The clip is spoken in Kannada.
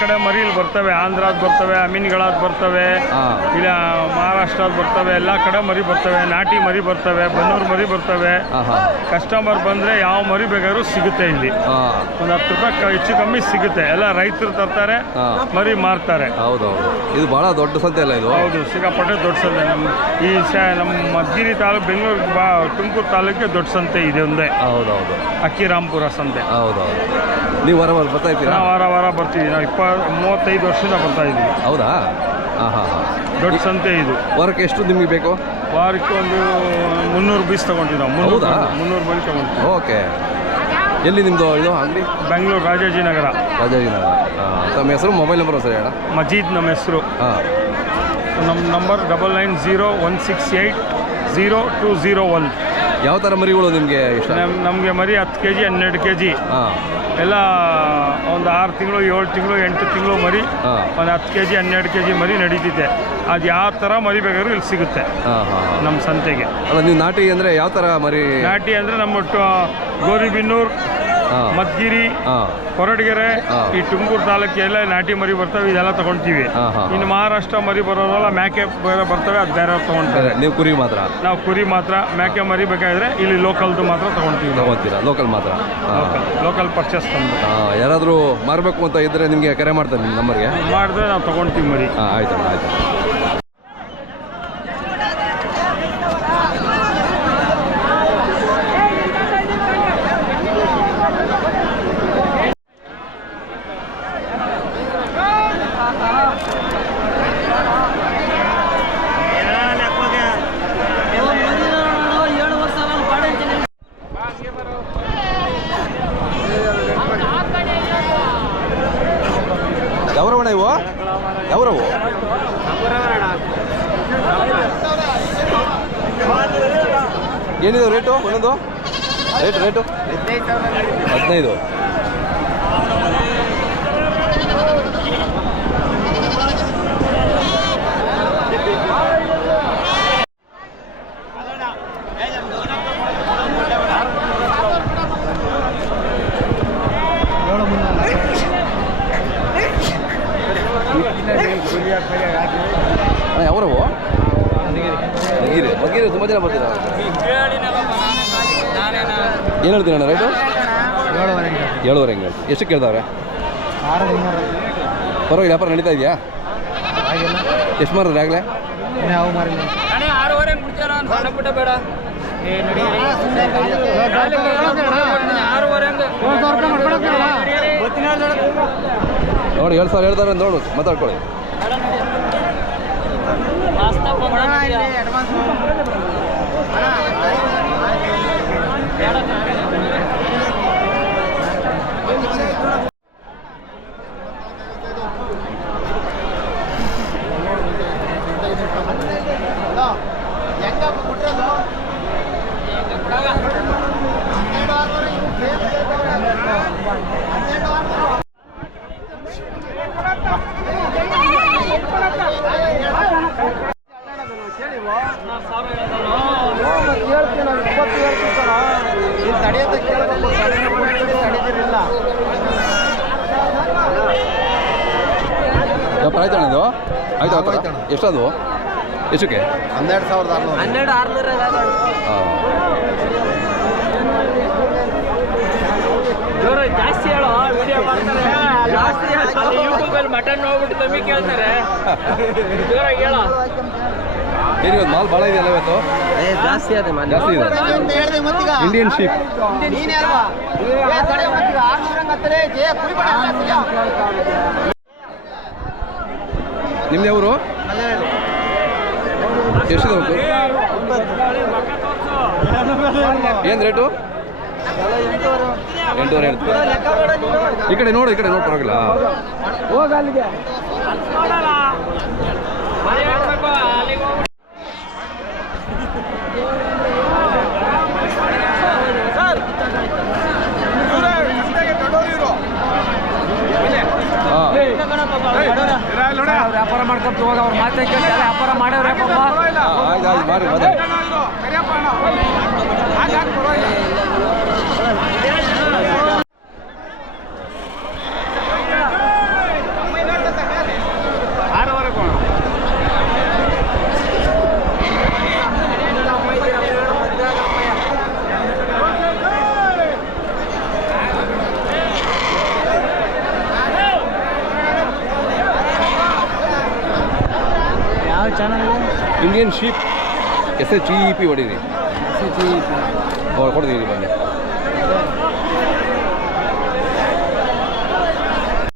ಕಡೆ ಮರಿಲಿ ಬರ್ತವೆ ಆಂಧ್ರಾದ್ ಬರ್ತವೆ ಅಮೀನ್ಗಳಾದ್ ಬರ್ತವೆ ಇಲ್ಲ ಮಹಾರಾಷ್ಟ್ರದ್ ಬರ್ತವೆ ಎಲ್ಲ ಕಡೆ ಮರಿ ಬರ್ತವೆ ನಾಟಿ ಮರಿ ಬರ್ತವೆ ಬನ್ನೂರು ಮರಿ ಬರ್ತವೆ. ಕಸ್ಟಮರ್ ಬಂದ್ರೆ ಯಾವ ಮರಿ ಬೇಕಾದ್ರೂ ಸಿಗುತ್ತೆ ಇಲ್ಲಿ. ಒಂದು ಹತ್ತು ರೂಪಾಯಿ ಹೆಚ್ಚು ಕಮ್ಮಿ ಸಿಗುತ್ತೆ. ಎಲ್ಲ ರೈತರು ತರ್ತಾರೆ ಮರಿ ಮಾರ್ತಾರೆ. ಹೌದೌದು. ಇದು ಬಹಳ ದೊಡ್ಡ ಸಂತೆ ಅಲ್ಲ ಇದು? ಹೌದು ಸಿಕ್ಕಾಪಟ್ಟೆ ದೊಡ್ಡ ಸಂತೆ. ನಮ್ಮ ಈ ನಮ್ಮ ಮದ್ಗಿರಿ ತಾಲೂಕು ಬೆಂಗಳೂರು ಬಾ ತುಮಕೂರು ತಾಲೂಕಿಗೆ ದೊಡ್ಡ ಸಂತೆ ಇದೆ ಒಂದೇ. ಹೌದೌದು. ಅಕ್ಕಿರಾಮ್ಪುರ ಸಂತೆ. ಹೌದೌದು. ನೀವು ವಾರ ವಾರ ಬರ್ತಾ ಇದ್ದೀರಾ? ನಾವು ವಾರ ವಾರ ಬರ್ತೀವಿ. ನಾವು ಇಪ್ಪ ಮೂವತ್ತೈದು ವರ್ಷದಿಂದ ಬರ್ತಾ ಇದ್ದೀವಿ. ಹೌದಾ? ಹಾಂ ಹಾಂ ಹಾಂ. ದೊಡ್ಡ ಸಂತೆ ಇದು. ವಾರಕ್ಕೆ ಎಷ್ಟು ನಿಮಗೆ ಬೇಕು? ವಾರಕ್ಕೆ ಒಂದು ಮುನ್ನೂರು ಬೀಸ್ ತೊಗೊಂತೀವಿ ನಾವು ಮುನ್ನೂರು ಹೌದಾ? ಮುನ್ನೂರು ಬೀಸ್ ತೊಗೊಂತೀವಿ ಓಕೆ. ಎಲ್ಲಿ ನಿಮ್ಮದು ಇದು ಅಂಗಡಿ? ಬೆಂಗಳೂರು ರಾಜಾಜಿನಗರ ರಾಜಾಜಿನಗರ ಹಾಂ ತಮ್ಮ ಹೆಸರು ಮೊಬೈಲ್ ನಂಬರ್ ಸರ್ ಹೇಳ. ಮಜೀದ್ ನಮ್ಮ ಹೆಸರು. ಹಾಂ. ನಮ್ಮ number double nine zero one six eight zero two zero one. ಯಾವ ಥರ ಮರಿಗಳು ನಿಮಗೆ ಇಷ್ಟ? ನಮ್ ನಮಗೆ ಮರಿ ಹತ್ತು ಕೆ ಜಿ ಹನ್ನೆರಡು ಕೆ ಜಿ ಹಾಂ. ಎಲ್ಲ ಒಂದು ಆರು ತಿಂಗಳು ಏಳು ತಿಂಗಳು ಎಂಟು ತಿಂಗಳು ಮರಿ ಒಂದು ಹತ್ತು ಕೆ ಜಿ ಹನ್ನೆರಡು ಕೆ ಜಿ ಮರಿ ನಡೀತಿದೆ. ಅದು ಯಾವ ಥರ ಮರಿ ಬೇಕಾದ್ರೂ ಇಲ್ಲಿ ಸಿಗುತ್ತೆ ನಮ್ಮ ಸಂತೆಗೆ. ಅಲ್ಲ ನೀವು ನಾಟಿ ಅಂದರೆ ಯಾವ ಥರ ಮರಿ? ನಾಟಿ ಅಂದರೆ ನಮ್ಮ ಗೋರಿಬಿನ್ನೂರು ಮದ್ಗಿರಿ ಹಾಂ. ಕೊರಟಗೆರೆ ಈ ತುಮಕೂರು ತಾಲೂಕೆಲ್ಲ ನಾಟಿ ಮರಿ ಬರ್ತವೆ ಇದೆಲ್ಲ ತಗೊಳ್ತೀವಿ. ಇನ್ನು ಮಹಾರಾಷ್ಟ್ರ ಮರಿ ಬರೋದಲ್ಲ ಮೇಕೆ ಬೇರೆ ಬರ್ತವೆ ಅದು ಬೇರೆ ತಗೊಳ್ತಾರೆ ನೀವು ಕುರಿ ಮಾತ್ರ? ನಾವು ಕುರಿ ಮಾತ್ರ ಮೇಕೆ ಮರಿ ಬೇಕಾದ್ರೆ ಇಲ್ಲಿ ಲೋಕಲ್ದು ಮಾತ್ರ ತಗೊಳ್ತೀವಿ ತಗೋತೀರಾ? ಲೋಕಲ್ ಮಾತ್ರ? ಲೋಕಲ್ ಪರ್ಚೇಸ್ ಯಾರಾದರೂ ಮಾರಬೇಕು ಅಂತ ಇದ್ರೆ ನಿಮಗೆ ಕರೆ ಮಾಡ್ತಾರೆ ನಿಮ್ಮ ನಂಬರ್ಗೆ ಮಾಡಿದ್ರೆ ನಾವು ತಗೊಳ್ತೀವಿ ಮರಿ. ಹಾಂ ಆಯ್ತು ಆಯ್ತು ಇವು? ಯಾವ್ರವು? ಏನಿದೆ ರೇಟು? ಒಂದೊಂದು? Rate rate? ಹದಿನೈದು. ಯಾವ್ರವು ಮಗೀರಿ. ಮಗಿರಿ ತುಂಬ ಜನ ಬರ್ತೀರಾ ಏನು ಹೇಳ್ತೀನಿ ಅಣ್ಣ ರೈಟು ಏಳುವರೆ ಹೆಂಗೆ ಎಷ್ಟು ಕೇಳ್ತಾವ್ರೆ ಪರವಾಗಿಲ್ಲ ವ್ಯಾಪಾರ ನಡೀತಾ ಇದೆಯಾ? ಎಷ್ಟು ಮಾರಿದ್ರೆ ಆಗಲೇ ನೋಡಿ. ಏಳು ಸಾವಿರ ಹೇಳ್ತಾರೆ ನೋಡು ಮಾತಾಡ್ಕೊಳ್ಳಿ. ವ್ಯಾಪಾರ ಆಯ್ತಣ್ಣ ಇದು? ಆಯ್ತು ಆಯ್ತು? ಎಷ್ಟದು? ಎಷ್ಟಕ್ಕೆ? ಹನ್ನೆರಡು ಸಾವಿರದ ಆರುನೂರು. ಹನ್ನೆರಡು ಆರ್ನೂರ ಜಾಸ್ತಿ ಹೇಳೋ ವಿಡಿಯೋ ಮಾಡ್ತಾರೆ. ಜಾಸ್ತಿ ಯೂಟ್ಯೂಬಲ್ಲಿ ಮಟನ್ ಹೋಗ್ಬಿಟ್ಟು ಕಮ್ಮಿ ಕೇಳ್ತಾರೆ. ಜೋರಾಗಿ ಹೇಳೋ. ಏನು ಇವತ್ತು ಮಾಲ್ ಭಾಳ ಇದೆಯಲ್ಲ ಇವತ್ತು? ಜಾಸ್ತಿ ಅದೇ ಮಾಲ್. ಜಾಸ್ತಿ ಇದೆ. ಇಂಡಿಯನ್ ಶೀಪ್ ನಿಮ್ದು ಯಾವರು ಎಷ್ಟಿದೆ ಅವತ್ತು ಏನು ರೇಟು? ಎಂಟೂವರೆ ಈ ಕಡೆ ನೋಡು ಈ ಕಡೆ ನೋಡಿ ಪರವಾಗಿಲ್ಲ. ವ್ಯಾಪಾರ ಮಾಡ್ಕೊಂಡು ಹೋಗ ಅವ್ರ ಮಾತೇ ಕೇಳಿ ವ್ಯಾಪಾರ ಮಾಡ್ಯಾವ್ರೆ ಪಾಪ ಯಾವ channel Indian sheep S H E P ಹೊಡೀರಿ ಹೊಡೆದಿರಿ ಬನ್ನಿ.